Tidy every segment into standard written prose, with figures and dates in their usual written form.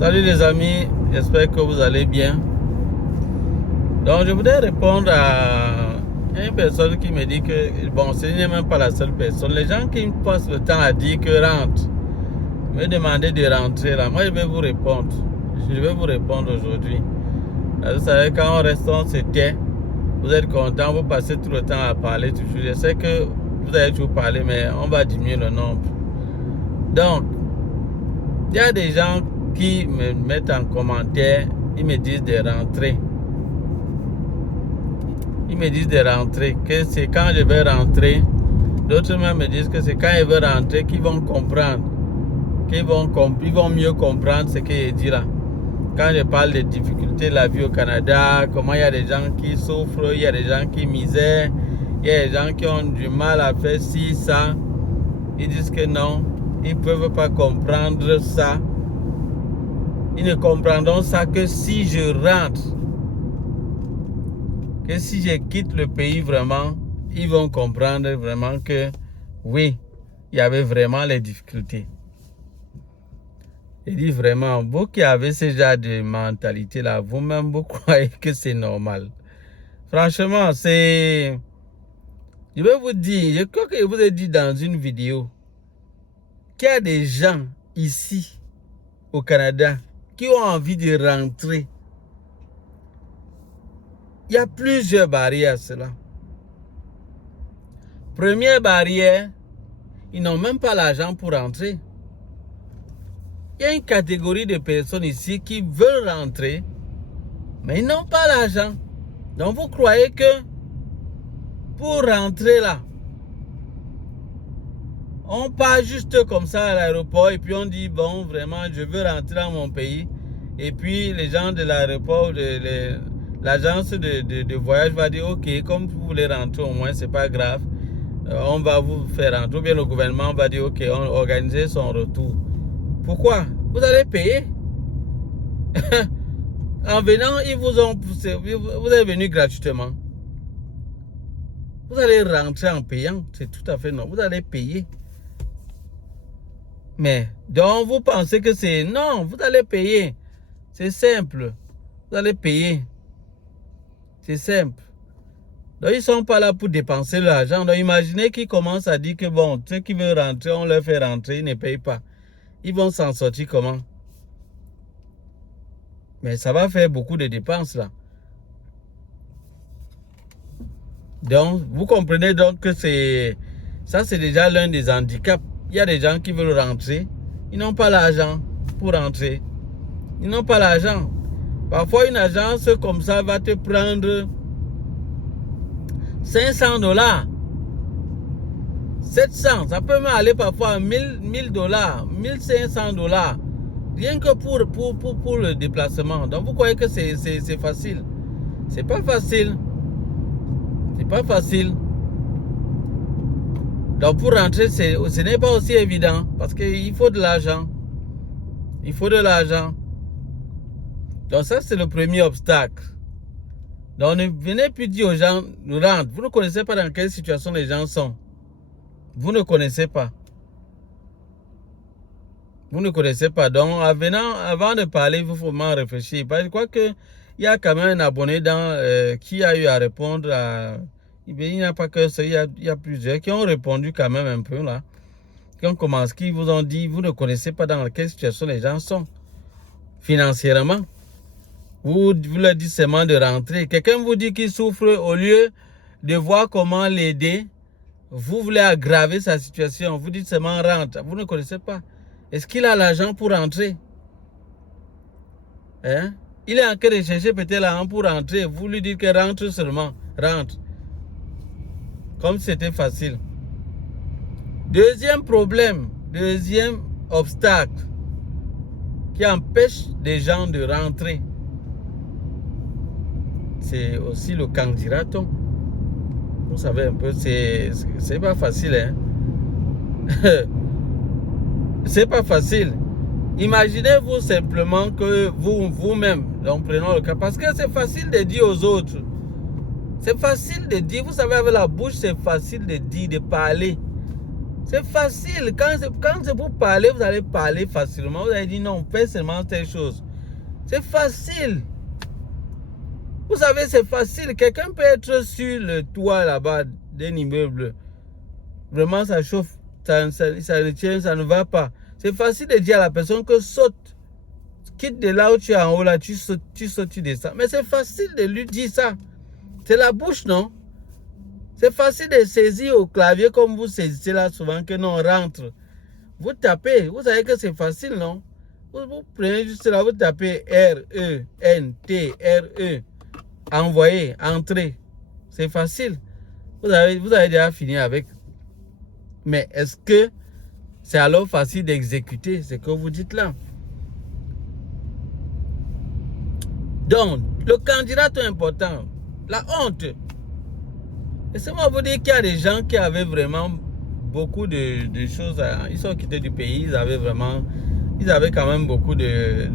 Salut les amis, j'espère que vous allez bien. Donc je voudrais répondre à une personne qui me dit que, bon, ce n'est même pas la seule personne. Les gens qui passent le temps à dire que rentre, me demander de rentrer là, moi je vais vous répondre. Je vais vous répondre aujourd'hui. Vous savez, quand on reste, on se tait. Vous êtes content, vous passez tout le temps à parler toujours. Je sais que vous allez toujours parler, mais on va diminuer le nombre. Donc, il y a des gens qui me mettent en commentaire, ils me disent de rentrer. Ils me disent de rentrer, que c'est quand je vais rentrer. D'autres même me disent que c'est quand ils veulent rentrer qu'ils vont comprendre. Ils vont mieux comprendre ce que je dis là. Quand je parle des difficultés de la vie au Canada, comment il y a des gens qui souffrent, il y a des gens qui misèrent, il y a des gens qui ont du mal à faire ci, ça. Ils disent que non, ils ne peuvent pas comprendre ça. Ils ne comprendront ça que si je rentre. Que si je quitte le pays vraiment, ils vont comprendre vraiment que oui, il y avait vraiment les difficultés. Je dis vraiment, vous qui avez ce genre de mentalité là, vous-même vous croyez que c'est normal. Franchement, c'est... Je vais vous dire, je crois que je vous ai dit dans une vidéo qu'il y a des gens ici au Canada qui ont envie de rentrer. Il y a plusieurs barrières à cela. Première barrière, ils n'ont même pas l'argent pour rentrer. Il y a une catégorie de personnes ici qui veulent rentrer, mais ils n'ont pas l'argent. Donc vous croyez que pour rentrer là, on part juste comme ça à l'aéroport et puis on dit bon vraiment je veux rentrer dans mon pays. Et puis les gens de l'aéroport, l'agence de voyage va dire ok, comme vous voulez rentrer au moins c'est pas grave. On va vous faire rentrer. Ou bien le gouvernement va dire ok, on organise son retour. Pourquoi? Vous allez payer. En venant, ils vous ont poussé, vous êtes venu gratuitement. Vous allez rentrer en payant, c'est tout à fait non. Vous allez payer. Mais, donc vous pensez que c'est... Non, vous allez payer. C'est simple. Vous allez payer. C'est simple. Donc ils ne sont pas là pour dépenser l'argent. Donc imaginez qu'ils commencent à dire que bon, ceux qui veulent rentrer, on leur fait rentrer, ils ne payent pas. Ils vont s'en sortir comment? Mais ça va faire beaucoup de dépenses là. Donc, vous comprenez donc que ça c'est déjà l'un des handicaps. Il y a des gens qui veulent rentrer. Ils n'ont pas l'argent pour rentrer. Ils n'ont pas l'argent. Parfois, une agence comme ça va te prendre 500 $. 700. Ça peut même aller parfois à 1000 $, 1500 $. Rien que pour le déplacement. Donc vous croyez que c'est facile. C'est pas facile. C'est pas facile. Donc pour rentrer, ce n'est pas aussi évident. Parce qu'il faut de l'argent. Il faut de l'argent. Donc ça c'est le premier obstacle. Donc ne venez plus dire aux gens, rentre. Vous ne connaissez pas dans quelle situation les gens sont. Vous ne connaissez pas. Vous ne connaissez pas. Donc, avant de parler, il faut vraiment réfléchir. Parce que je crois qu'il y a quand même un abonné qui a eu à répondre à... Il n'y a pas que ça, il y a plusieurs qui ont répondu quand même un peu là. Qui vous ont dit, vous ne connaissez pas dans quelle situation les gens sont. Financièrement. Vous leur dites seulement de rentrer. Quelqu'un vous dit qu'il souffre, au lieu de voir comment l'aider, vous voulez aggraver sa situation. Vous dites seulement rentre. Vous ne connaissez pas. Est-ce qu'il a l'argent pour rentrer? Hein? Il est en train de chercher peut-être l'argent pour rentrer. Vous lui dites que rentre seulement. Rentre. Comme si c'était facile. Deuxième problème, deuxième obstacle qui empêche des gens de rentrer. C'est aussi le candidaton. Vous savez un peu, c'est pas facile. Hein? C'est pas facile. Imaginez-vous simplement que vous-même, donc prenons le cas, parce que c'est facile de dire aux autres. C'est facile de dire, vous savez, avec la bouche, c'est facile de dire, de parler. C'est facile. Quand c'est pour parler, vous allez parler facilement. Vous allez dire non, fais seulement telle chose. C'est facile. Vous savez, c'est facile. Quelqu'un peut être sur le toit là-bas d'un immeuble. Vraiment, ça chauffe. Ça ne tient, ça ne va pas. C'est facile de dire à la personne que saute. Quitte de là où tu es en haut, là, tu sautes, tu descends. Mais c'est facile de lui dire ça. C'est la bouche, non? C'est facile de saisir au clavier comme vous saisissez là souvent que non, rentre. Vous tapez, vous savez que c'est facile, non? Vous prenez juste là, vous tapez R-E-N-T-R-E. Envoyer, entrer. C'est facile. Vous avez déjà fini avec. Mais est-ce que c'est alors facile d'exécuter ce que vous dites là? Donc, le candidat est important. La honte. Laissez-moi vous dire qu'il y a des gens qui avaient vraiment beaucoup de choses. Ils sont quittés du pays, ils avaient quand même beaucoup de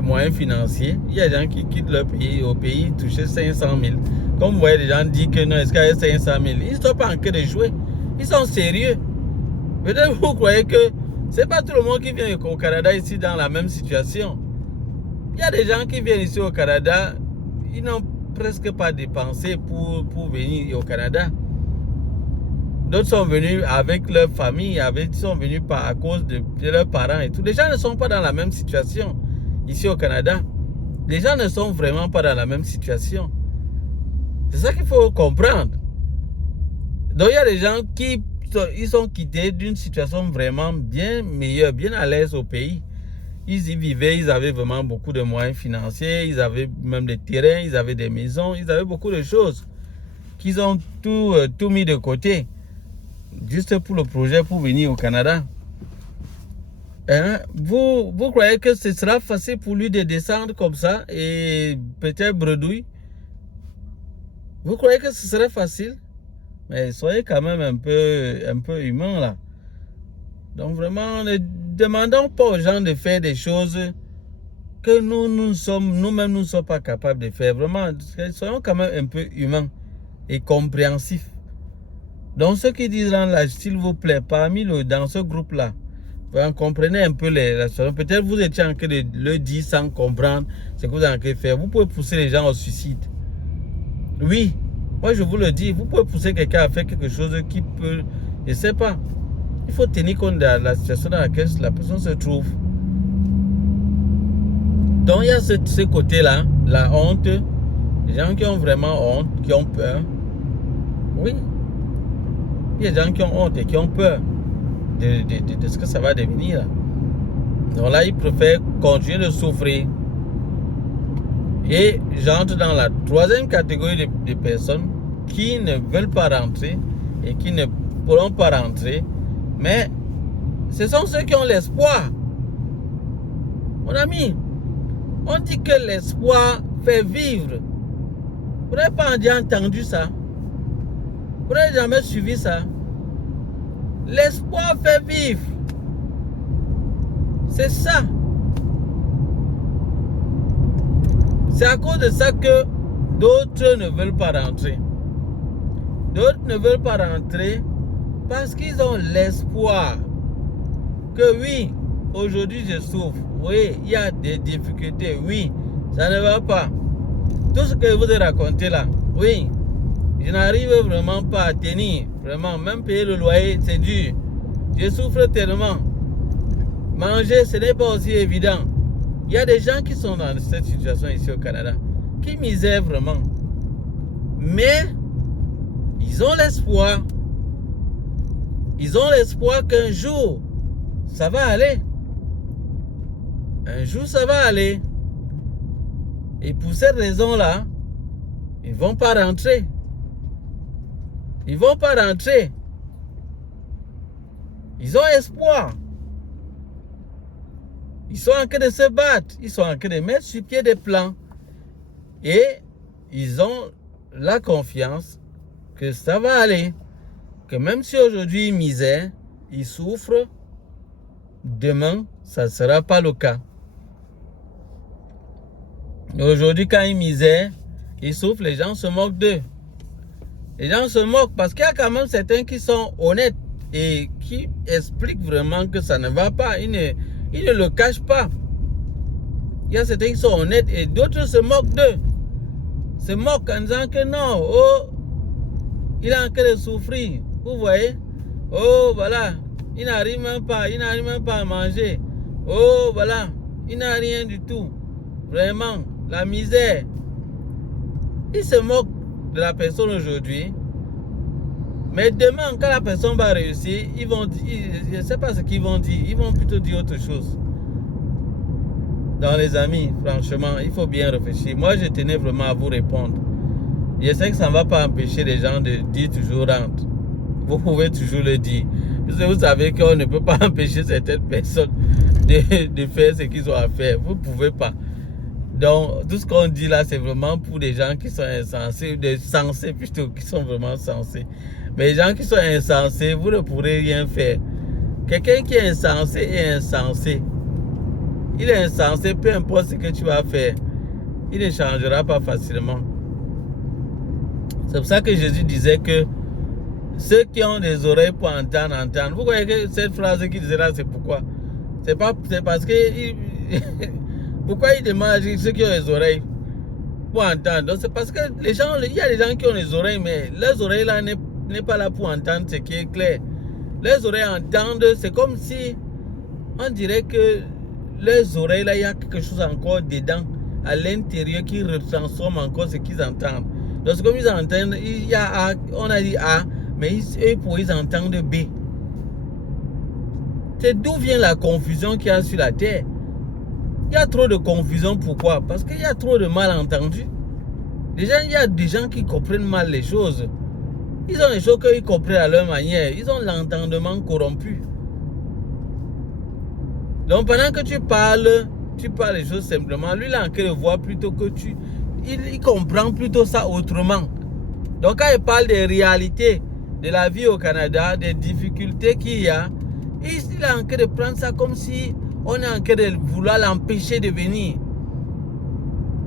moyens financiers. Il y a des gens qui quittent leur pays, au pays, toucher 500 000. Comme vous voyez, les gens disent que non, est-ce qu'il y a 500 000? Ils ne sont pas en train de jouer. Ils sont sérieux. Peut-être vous croyez que ce n'est pas tout le monde qui vient au Canada ici dans la même situation. Il y a des gens qui viennent ici au Canada, ils n'ont presque pas dépensé pour venir au Canada. D'autres sont venus avec leur famille, ils sont venus à cause de leurs parents et tout. Les gens ne sont pas dans la même situation ici au Canada. Les gens ne sont vraiment pas dans la même situation. C'est ça qu'il faut comprendre. Donc il y a des gens qui sont quittés d'une situation vraiment bien meilleure, bien à l'aise au pays. Ils y vivaient, ils avaient vraiment beaucoup de moyens financiers, ils avaient même des terrains, ils avaient des maisons, ils avaient beaucoup de choses qu'ils ont tout mis de côté, juste pour le projet, pour venir au Canada. Hein? Vous croyez que ce sera facile pour lui de descendre comme ça et peut-être bredouille? Vous croyez que ce serait facile? Mais soyez quand même un peu humain là. Donc vraiment, ne demandons pas aux gens de faire des choses que nous-mêmes nous ne sommes pas capables de faire. Vraiment, soyons quand même un peu humains et compréhensifs. Donc ceux qui disent là, s'il vous plaît, dans ce groupe-là, vous comprenez un peu la situation. Peut-être vous étiez en train de le dire sans comprendre ce que vous êtes en train de faire. Vous pouvez pousser les gens au suicide. Oui, moi je vous le dis, vous pouvez pousser quelqu'un à faire quelque chose qui peut, je ne sais pas. Il faut tenir compte de la situation dans laquelle la personne se trouve. Donc il y a ce côté-là, la honte. Les gens qui ont vraiment honte, qui ont peur. Oui. Il y a des gens qui ont honte et qui ont peur de ce que ça va devenir. Là. Donc là, ils préfèrent continuer de souffrir. Et j'entre dans la troisième catégorie de personnes qui ne veulent pas rentrer et qui ne pourront pas rentrer. Mais ce sont ceux qui ont l'espoir. Mon ami, on dit que l'espoir fait vivre. Vous n'avez pas entendu ça? Vous n'avez jamais suivi ça? L'espoir fait vivre. C'est ça. C'est à cause de ça que d'autres ne veulent pas rentrer. D'autres ne veulent pas rentrer parce qu'ils ont l'espoir que oui, aujourd'hui je souffre. Oui, il y a des difficultés. Oui, ça ne va pas. Tout ce que je vous ai raconté là, oui, je n'arrive vraiment pas à tenir. Vraiment, même payer le loyer, c'est dur. Je souffre tellement. Manger, ce n'est pas aussi évident. Il y a des gens qui sont dans cette situation ici au Canada, qui misèrent vraiment. Mais, ils ont l'espoir. Ils ont l'espoir qu'un jour, ça va aller. Un jour, ça va aller. Et pour cette raison-là, ils ne vont pas rentrer. Ils ne vont pas rentrer. Ils ont espoir. Ils sont en train de se battre. Ils sont en train de mettre sur pied des plans. Et ils ont la confiance que ça va aller. Que même si aujourd'hui ils misèrent, ils souffrent, demain, ça ne sera pas le cas. Aujourd'hui, quand ils misèrent, ils souffrent, les gens se moquent d'eux. Les gens se moquent parce qu'il y a quand même certains qui sont honnêtes. et qui expliquent vraiment que ça ne va pas. Ils ne le cachent pas. Il y a certains qui sont honnêtes et d'autres se moquent d'eux. Se moquent en disant que non, oh, il est en train de souffrir. Vous voyez? Oh, voilà, il n'arrive même pas à manger. Oh, voilà, il n'a rien du tout. Vraiment, la misère. Ils se moquent de la personne aujourd'hui. Mais demain, quand la personne va réussir, ils vont dire, je ne sais pas ce qu'ils vont dire, ils vont plutôt dire autre chose. Donc les amis, franchement, il faut bien réfléchir. Moi, je tenais vraiment à vous répondre. Je sais que ça ne va pas empêcher les gens de dire toujours rentre. Vous pouvez toujours le dire. Parce que vous savez qu'on ne peut pas empêcher certaines personnes de faire ce qu'ils ont à faire. Vous ne pouvez pas. Donc, tout ce qu'on dit là, c'est vraiment pour des gens qui sont insensés, des sensés plutôt, qui sont vraiment sensés. Mais les gens qui sont insensés, vous ne pourrez rien faire. Quelqu'un qui est insensé est insensé. Il est insensé, peu importe ce que tu vas faire. Il ne changera pas facilement. C'est pour ça que Jésus disait que ceux qui ont des oreilles pour entendre, entendent. Vous voyez que cette phrase qu'il disait là, c'est pourquoi? C'est parce que... pourquoi il demande à ceux qui ont les oreilles pour entendre? Donc c'est parce que les gens, il y a des gens qui ont les oreilles, mais leurs oreilles là n'est pas là pour entendre ce qui est clair. Leurs oreilles entendent, c'est comme si on dirait que leurs oreilles là, il y a quelque chose encore dedans, à l'intérieur, qui retransforme encore ce qu'ils entendent. Donc c'est comme ils entendent, il y a A, on a dit A, mais eux pour ils entendent B. C'est d'où vient la confusion qu'il y a sur la terre. Il y a trop de confusion, pourquoi? Parce qu'il y a trop de malentendus. Déjà, il y a des gens qui comprennent mal les choses. Ils ont les choses qu'ils comprennent à leur manière. Ils ont l'entendement corrompu. Donc pendant que tu parles les choses simplement. Lui, il a en train de voir plutôt que tu... Il comprend plutôt ça autrement. Donc quand il parle des réalités de la vie au Canada, des difficultés qu'il y a, il est en train de prendre ça comme si on est en train de vouloir l'empêcher de venir.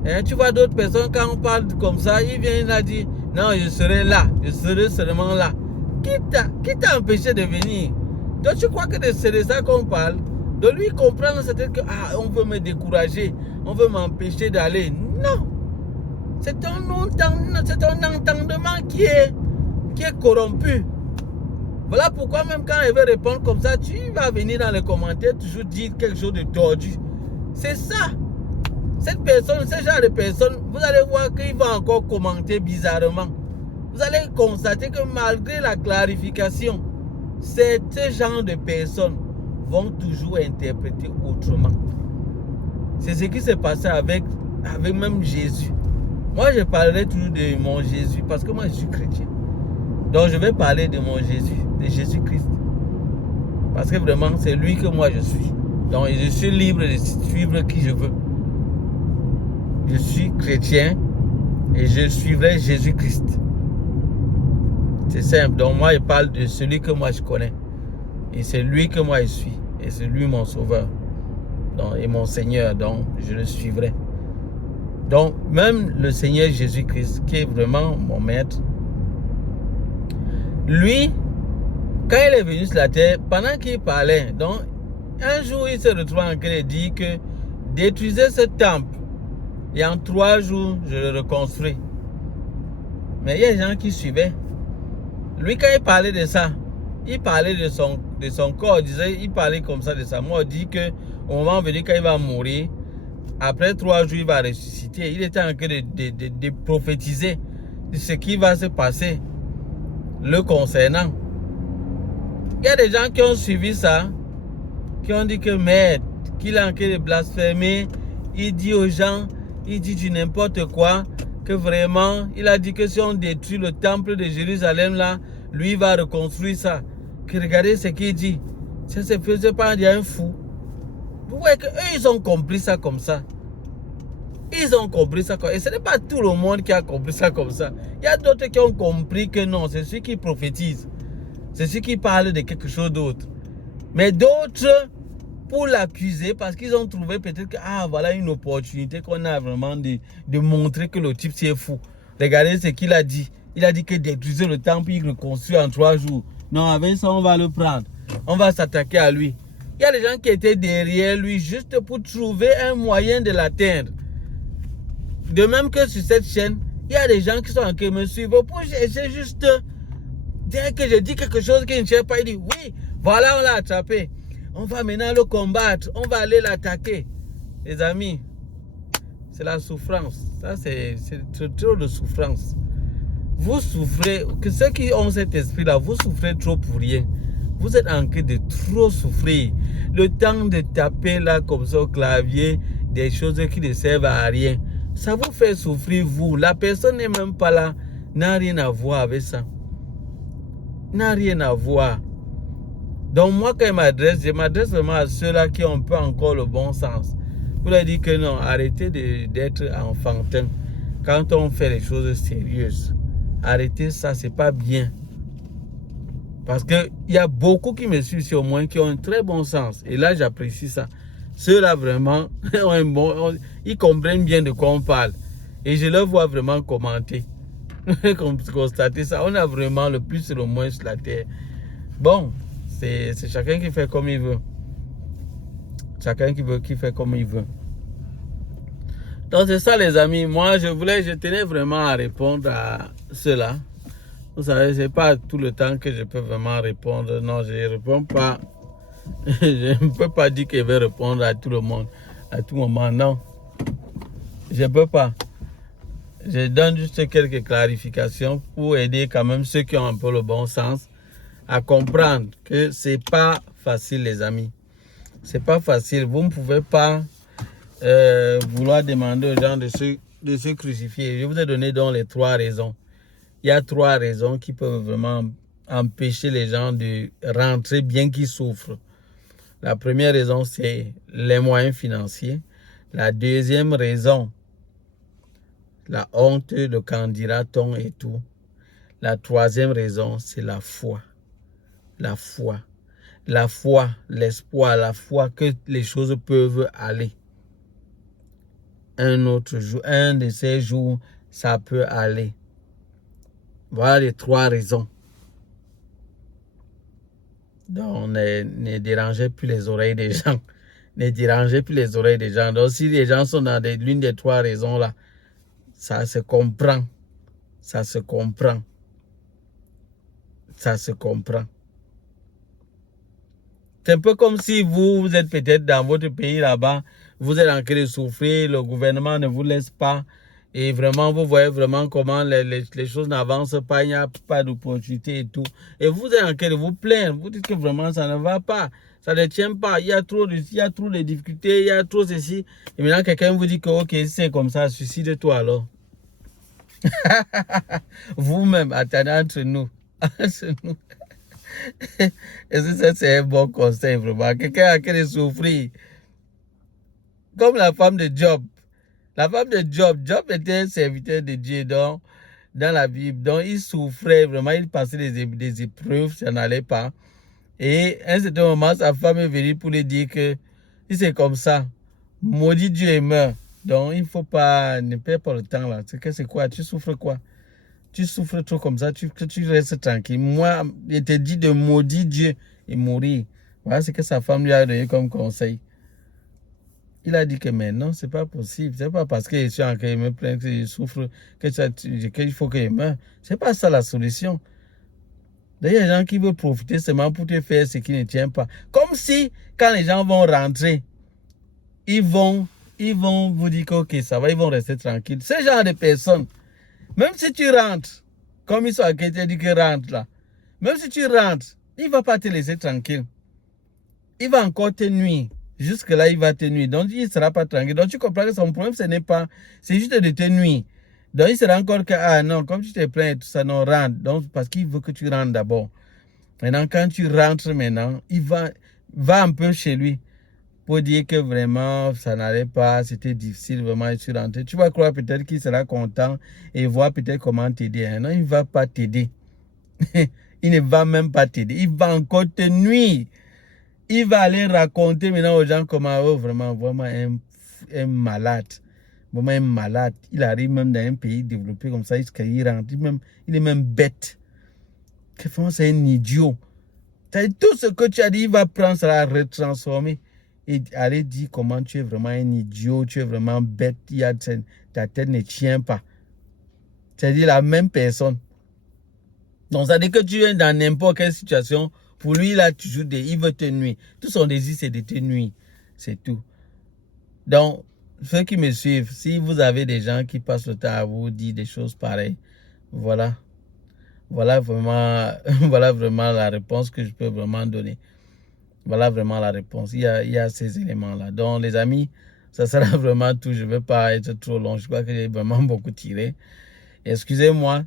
Et tu vois d'autres personnes, quand on parle comme ça, ils viennent là dire, non, je serai là, je serai seulement là. Qui t'a empêché de venir? Donc tu crois que c'est de ça qu'on parle? De lui comprendre, c'est que on veut me décourager, on veut m'empêcher d'aller. Non. C'est un entendement qui est corrompu. Voilà pourquoi même quand elle veut répondre comme ça, tu vas venir dans les commentaires toujours dire quelque chose de tordu. C'est ça. Cette personne, ce genre de personne, vous allez voir qu'il va encore commenter bizarrement. Vous allez constater que malgré la clarification, ce genre de personnes vont toujours interpréter autrement. C'est ce qui s'est passé avec même Jésus. Moi, je parlerai toujours de mon Jésus parce que moi, je suis chrétien. Donc, je vais parler de mon Jésus, de Jésus-Christ. Parce que vraiment, c'est lui que moi, je suis. Donc, je suis libre de suivre qui je veux. Je suis chrétien et je suivrai Jésus-Christ. C'est simple. Donc, moi, je parle de celui que moi, je connais. Et c'est lui que moi, je suis. Et c'est lui, mon sauveur. Donc, et mon Seigneur. Donc, je le suivrai. Donc, même le Seigneur Jésus-Christ, qui est vraiment mon maître, lui, quand il est venu sur la terre, pendant qu'il parlait, donc, un jour, il se retrouve en train de dire que détruisez ce temple et en 3 jours, je le reconstruis. Mais il y a des gens qui suivaient. Lui, quand il parlait de ça, il parlait de son corps, il parlait comme ça de sa mort. Il dit qu'au moment venu, quand il va mourir, après 3 jours, il va ressusciter. Il était en train de prophétiser ce qui va se passer le concernant. Il y a des gens qui ont suivi ça, qui ont dit que maître, qu'il est en train de blasphémer. Il dit aux gens, il dit du n'importe quoi, que vraiment, il a dit que si on détruit le temple de Jérusalem là, lui va reconstruire ça. Que regardez ce qu'il dit. Ça se faisait pas un fou. Vous voyez qu'eux, ils ont compris ça comme ça. Ils ont compris ça comme ça. Et ce n'est pas tout le monde qui a compris ça comme ça. Il y a d'autres qui ont compris que non, c'est ceux qui prophétisent. C'est ceux qui parlent de quelque chose d'autre. Mais d'autres, pour l'accuser, parce qu'ils ont trouvé peut-être que, voilà une opportunité qu'on a vraiment de montrer que le type c'est fou. Regardez ce qu'il a dit. Il a dit que détruisez le temple, il reconstruit en 3 jours. Non, avec ça, on va le prendre. On va s'attaquer à lui. Il y a des gens qui étaient derrière lui juste pour trouver un moyen de l'atteindre. De même que sur cette chaîne, il y a des gens qui sont en train de me suivre pour chercher juste... Dès que je dis quelque chose qui ne cherche pas, il dit oui, voilà, on l'a attrapé. On va maintenant le combattre, on va aller l'attaquer. Les amis, c'est la souffrance. Ça, c'est trop de souffrance. Vous souffrez, que ceux qui ont cet esprit-là, vous souffrez trop pour rien. Vous êtes en train de trop souffrir. Le temps de taper là comme ça au clavier, des choses qui ne servent à rien. Ça vous fait souffrir vous. La personne n'est même pas là, n'a rien à voir avec ça. N'a rien à voir. Donc moi quand je m'adresse vraiment à ceux-là qui ont pas encore le bon sens. Vous leur dites que non, arrêtez d'être enfantin quand on fait les choses sérieuses. Arrêtez ça, c'est pas bien. Parce qu'il y a beaucoup qui me suivent sur moi qui ont un très bon sens. Et là, j'apprécie ça. Ceux-là, vraiment, ils comprennent bien de quoi on parle. Et je leur vois vraiment commenter. Constater ça. On a vraiment le plus et le moins sur la terre. Bon, c'est chacun qui fait comme il veut. Chacun qui fait comme il veut. Donc c'est ça les amis. Moi je tenais vraiment à répondre à cela. Vous savez, c'est pas tout le temps que je peux vraiment répondre. Non, je ne réponds pas. Je ne peux pas dire que je vais répondre à tout le monde, à tout moment. Non, je ne peux pas. Je donne juste quelques clarifications pour aider quand même ceux qui ont un peu le bon sens à comprendre que c'est pas facile les amis. C'est pas facile. Vous ne pouvez pas vouloir demander aux gens de se crucifier. Je vous ai donné donc les 3 raisons. Il y a 3 raisons qui peuvent vraiment empêcher les gens de rentrer bien qu'ils souffrent. La première raison, c'est les moyens financiers. La deuxième raison, la honte, le candidaton et tout. La troisième raison, c'est la foi. La foi. La foi, l'espoir, la foi que les choses peuvent aller. Un autre jour, un de ces jours, ça peut aller. Voilà les 3 raisons. Donc, ne dérangez plus les oreilles des gens. Ne dérangez plus les oreilles des gens. Donc, si les gens sont dans l'une des 3 raisons là, ça se comprend. Ça se comprend. Ça se comprend. C'est un peu comme si vous êtes peut-être dans votre pays là-bas, vous êtes en train de souffrir, le gouvernement ne vous laisse pas. Et vraiment, vous voyez vraiment comment les choses n'avancent pas, il n'y a pas d'opportunité et tout. Et vous êtes en train de vous plaindre, vous dites que vraiment ça ne va pas, ça ne tient pas, il y a trop de difficultés, il y a trop ceci. Et maintenant, quelqu'un vous dit que ok, c'est comme ça, suicide-toi alors. Vous-même, attendez entre nous. Entre nous. Et ça, c'est un bon conseil, vraiment. Quelqu'un a qui souffrir. Comme la femme de Job. La femme de Job. Job était un serviteur de Dieu dans la Bible. Donc, il souffrait vraiment. Il passait des épreuves, ça n'allait pas. Et à un certain moment, sa femme est venue pour lui dire que si c'est comme ça, maudit Dieu et meurt. Donc, il ne faut pas, ne perds pas le temps là. C'est quoi? Tu souffres quoi? Tu souffres trop comme ça, tu restes tranquille. Moi, je te dis de maudire Dieu et mourir. Voilà ce que sa femme lui a donné comme conseil. Il a dit que maintenant, ce n'est pas possible. Ce n'est pas parce que je suis en train de me plaindre que je souffre, qu'il faut que je meure. Ce n'est pas ça la solution. D'ailleurs, il y a des gens qui veulent profiter seulement pour te faire ce qui ne tient pas. Comme si, quand les gens vont rentrer, ils vont vous dire que ok, ça va, ils vont rester tranquilles. Ce genre de personnes, même si tu rentres, comme ils sont à côté dit que rentre là, même si tu rentres, il ne va pas te laisser tranquille. Il va encore te nuire. Jusque-là, il va te nuire. Donc, il ne sera pas tranquille. Donc, tu comprends que son problème, ce n'est pas, c'est juste de te nuire. Donc, il sera encore que, ah non, comme tu te plains et tout ça, non, rentre. Donc, parce qu'il veut que tu rentres d'abord. Maintenant, quand tu rentres maintenant, il va un peu chez lui pour dire que vraiment, ça n'allait pas, c'était difficile, vraiment, je suis rentré. Tu vas croire peut-être qu'il sera content et voir peut-être comment t'aider. Non, il ne va pas t'aider. Il ne va même pas t'aider. Il va encore te nuire. Il va aller raconter maintenant aux gens comment, oh, vraiment un malade. Vraiment un malade. Il arrive même dans un pays développé comme ça, il rentre. Il est même bête. que vraiment c'est un idiot. Tout ce que tu as dit, il va prendre, ça va retransformer et aller dire comment tu es vraiment un idiot, tu es vraiment bête, ta tête ne tient pas. C'est-à-dire la même personne. Donc ça dit que tu es dans n'importe quelle situation, pour lui, là, il veut te nuire. Tout son désir, c'est de te nuire. C'est tout. Donc, ceux qui me suivent, si vous avez des gens qui passent le temps à vous dire des choses pareilles, voilà. Voilà vraiment, voilà vraiment la réponse que je peux vraiment donner. Voilà vraiment la réponse. Il y a ces éléments-là. Donc, les amis, ça sera vraiment tout. Je ne vais pas être trop long. Je crois que j'ai vraiment beaucoup tiré. Excusez-moi.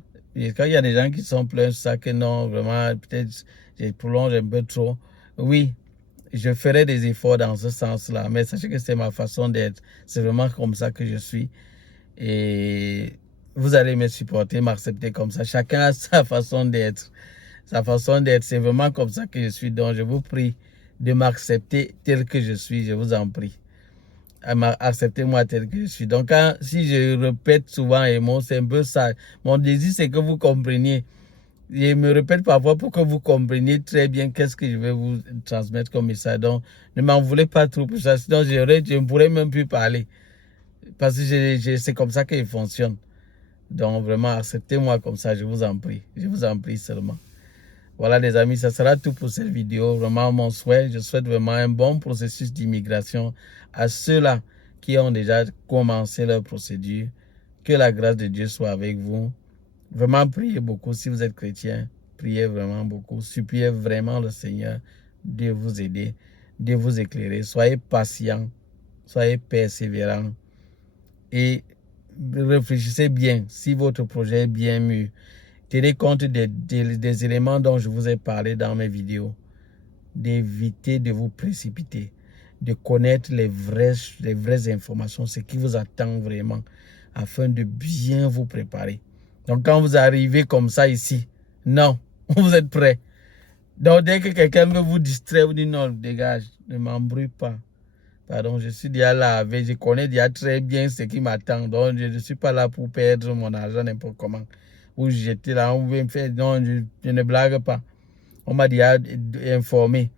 Quand il y a des gens qui sont pleins, ça que non, vraiment, peut-être je prolonge un peu trop. Oui, je ferai des efforts dans ce sens-là. Mais sachez que c'est ma façon d'être. C'est vraiment comme ça que je suis. Et vous allez me supporter, m'accepter comme ça. Chacun a sa façon d'être. Sa façon d'être, c'est vraiment comme ça que je suis. Donc, je vous prie de m'accepter tel que je suis. Je vous en prie. Acceptez-moi tel que je suis. Donc, si je répète souvent et moi, c'est un peu ça. Mon désir, c'est que vous compreniez. Je me répète parfois pour que vous compreniez très bien qu'est-ce que je vais vous transmettre comme message. Donc, ne m'en voulez pas trop pour ça. Sinon, je ne pourrais même plus parler. Parce que c'est comme ça qu'il fonctionne. Donc, vraiment, acceptez-moi comme ça, je vous en prie. Je vous en prie seulement. Voilà, les amis, ça sera tout pour cette vidéo. Vraiment, mon souhait, je souhaite vraiment un bon processus d'immigration à ceux-là qui ont déjà commencé leur procédure. Que la grâce de Dieu soit avec vous. Vraiment, priez beaucoup. Si vous êtes chrétien, priez vraiment beaucoup. Suppliez vraiment le Seigneur de vous aider, de vous éclairer. Soyez patient, soyez persévérant et réfléchissez bien si votre projet est bien mûr. Tenez compte des éléments dont je vous ai parlé dans mes vidéos. D'éviter de vous précipiter, de connaître les vraies informations, ce qui vous attend vraiment, afin de bien vous préparer. Donc quand vous arrivez comme ça ici, non, vous êtes prêts. Donc dès que quelqu'un veut vous distraire, vous dites non, dégage, ne m'embrouille pas. Pardon, je suis déjà là avec, je connais déjà très bien ce qui m'attend. Donc je ne suis pas là pour perdre mon argent n'importe comment. Ou j'étais là, on veut me faire, non, je ne blague pas. On m'a déjà informé.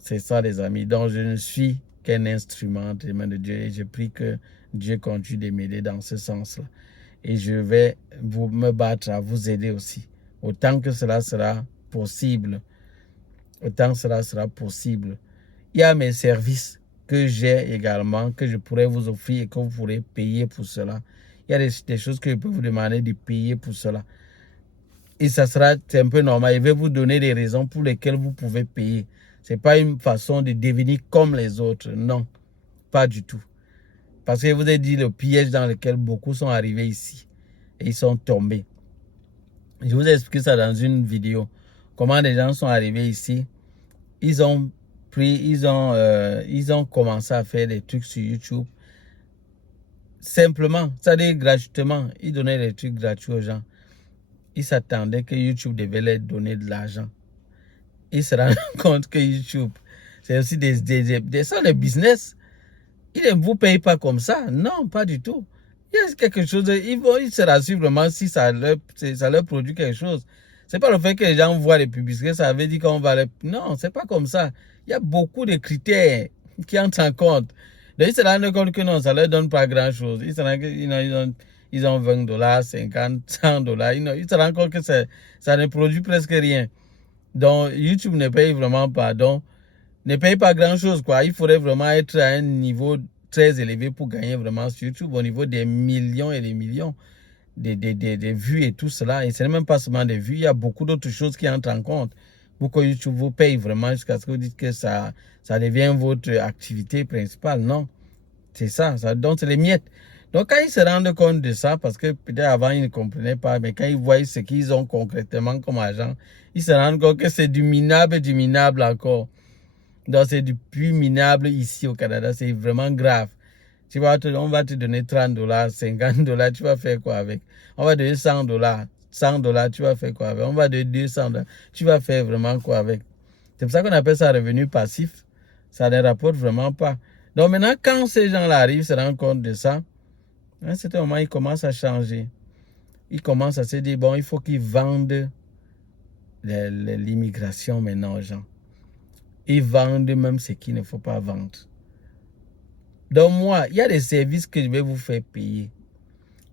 C'est ça, les amis. Donc, je ne suis qu'un instrument des mains de Dieu. Et je prie que Dieu continue de m'aider dans ce sens-là. Et je vais me battre à vous aider aussi. Autant que cela sera possible. Autant que cela sera possible. Il y a mes services que j'ai également, que je pourrais vous offrir et que vous pourrez payer pour cela. Il y a des choses que je peux vous demander de payer pour cela. Et ça sera un peu normal. Je vais vous donner des raisons pour lesquelles vous pouvez payer. Ce n'est pas une façon de devenir comme les autres. Non, pas du tout. Parce que je vous ai dit le piège dans lequel beaucoup sont arrivés ici. Et ils sont tombés. Je vous ai expliqué ça dans une vidéo. Comment les gens sont arrivés ici. Ils ont commencé à faire des trucs sur YouTube. Simplement, c'est-à-dire gratuitement. Ils donnaient des trucs gratuits aux gens. Ils s'attendaient que YouTube devait leur donner de l'argent. Ils se rendent compte que YouTube, c'est aussi des business. Ils ne vous payent pas comme ça. Non, pas du tout. Il y a quelque chose, ils se rassurent vraiment si ça leur produit quelque chose. Ce n'est pas le fait que les gens voient les publicités, ça veut dire qu'on va les... Non, ce n'est pas comme ça. Il y a beaucoup de critères qui entrent en compte. Donc, ils se rendent compte que non, ça ne leur donne pas grand-chose. Ils se rendent compte qu'ils ont $20, 50, $100. Ils se rendent compte que ça ne produit presque rien. Donc, YouTube ne paye vraiment pas. Donc, ne paye pas grand-chose, quoi. Il faudrait vraiment être à un niveau très élevé pour gagner vraiment sur YouTube, au niveau des millions et des millions de vues et tout cela. Et ce n'est même pas seulement des vues, il y a beaucoup d'autres choses qui entrent en compte pour que YouTube vous paye vraiment jusqu'à ce que vous dites que ça devient votre activité principale. Non, c'est ça. Donc, c'est les miettes. Donc, quand ils se rendent compte de ça, parce que peut-être avant, ils ne comprenaient pas, mais quand ils voient ce qu'ils ont concrètement comme argent, ils se rendent compte que c'est du minable encore. Donc, c'est du plus minable ici au Canada. C'est vraiment grave. On va te donner $30, $50, tu vas faire quoi avec? On va te donner $100. $100, tu vas faire quoi avec? On va te donner $200. Tu vas faire vraiment quoi avec? C'est pour ça qu'on appelle ça revenu passif. Ça ne rapporte vraiment pas. Donc maintenant, quand ces gens-là arrivent, se rendent compte de ça, à un certain moment, ils commencent à changer. Ils commencent à se dire, bon, il faut qu'ils vendent l'immigration maintenant aux gens. Ils vendent même ce qu'il ne faut pas vendre. Donc moi, il y a des services que je vais vous faire payer.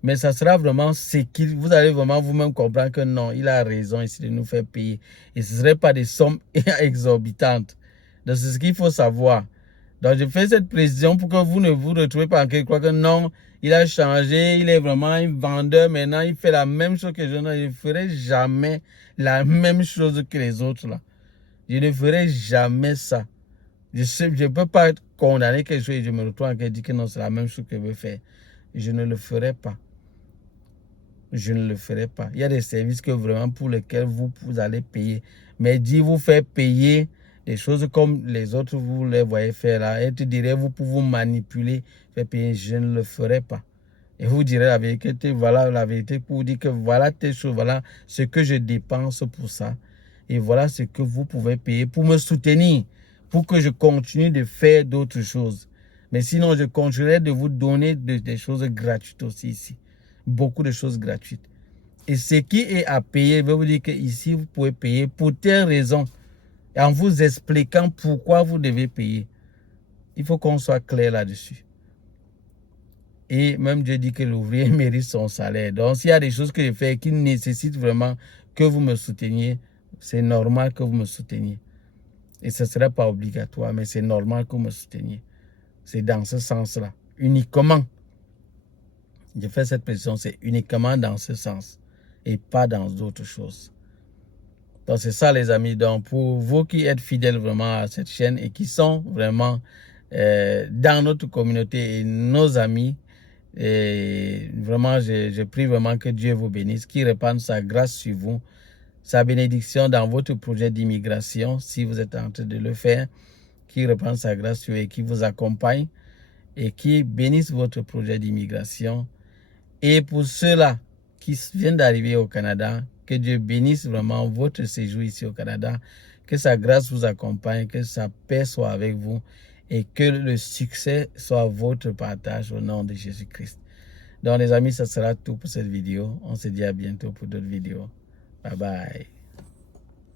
Mais ça sera vraiment ce qu'il... Vous allez vraiment vous-même comprendre que non, il a raison ici de nous faire payer. Et ce ne serait pas des sommes exorbitantes. Donc c'est ce qu'il faut savoir. Donc je fais cette précision pour que vous ne vous retrouvez pas en quelque chose que non, il a changé, il est vraiment un vendeur. Maintenant, il fait la même chose que je ne ferai jamais la même chose que les autres là. Je ne ferai jamais ça. Je ne peux pas condamner quelque chose et je me retrouve en train de dire que non, c'est la même chose que je veux faire. Je ne le ferai pas. Je ne le ferai pas. Il y a des services que vraiment pour lesquels vous allez payer. Mais dire vous faire payer des choses comme les autres, vous les voyez faire là, et te direz vous pour vous manipuler, faire payer, je ne le ferai pas. Et vous direz la vérité, voilà la vérité pour vous dire que voilà telle chose, voilà ce que je dépense pour ça. Et voilà ce que vous pouvez payer pour me soutenir, pour que je continue de faire d'autres choses. Mais sinon, je continuerai de vous donner des choses gratuites aussi ici. Beaucoup de choses gratuites. Et ce qui est à payer, je vais vous dire que ici, vous pouvez payer pour telle raison. Et en vous expliquant pourquoi vous devez payer. Il faut qu'on soit clair là-dessus. Et même Dieu dit que l'ouvrier mérite son salaire. Donc, s'il y a des choses que je fais qui nécessitent vraiment que vous me souteniez, c'est normal que vous me souteniez. Et ce ne serait pas obligatoire, mais c'est normal que vous me souteniez. C'est dans ce sens-là. Uniquement. Je fais cette précision, c'est uniquement dans ce sens. Et pas dans d'autres choses. Donc, c'est ça, les amis. Donc, pour vous qui êtes fidèles vraiment à cette chaîne et qui sont vraiment dans notre communauté et nos amis, et vraiment, je prie vraiment que Dieu vous bénisse, qu'il répande sa grâce sur vous, sa bénédiction dans votre projet d'immigration, si vous êtes en train de le faire, qu'il répande sa grâce sur vous et qui vous accompagne et qui bénisse votre projet d'immigration. Et pour ceux-là qui viennent d'arriver au Canada, que Dieu bénisse vraiment votre séjour ici au Canada, que sa grâce vous accompagne, que sa paix soit avec vous et que le succès soit votre partage au nom de Jésus-Christ. Donc les amis, ça sera tout pour cette vidéo. On se dit à bientôt pour d'autres vidéos. Bye bye.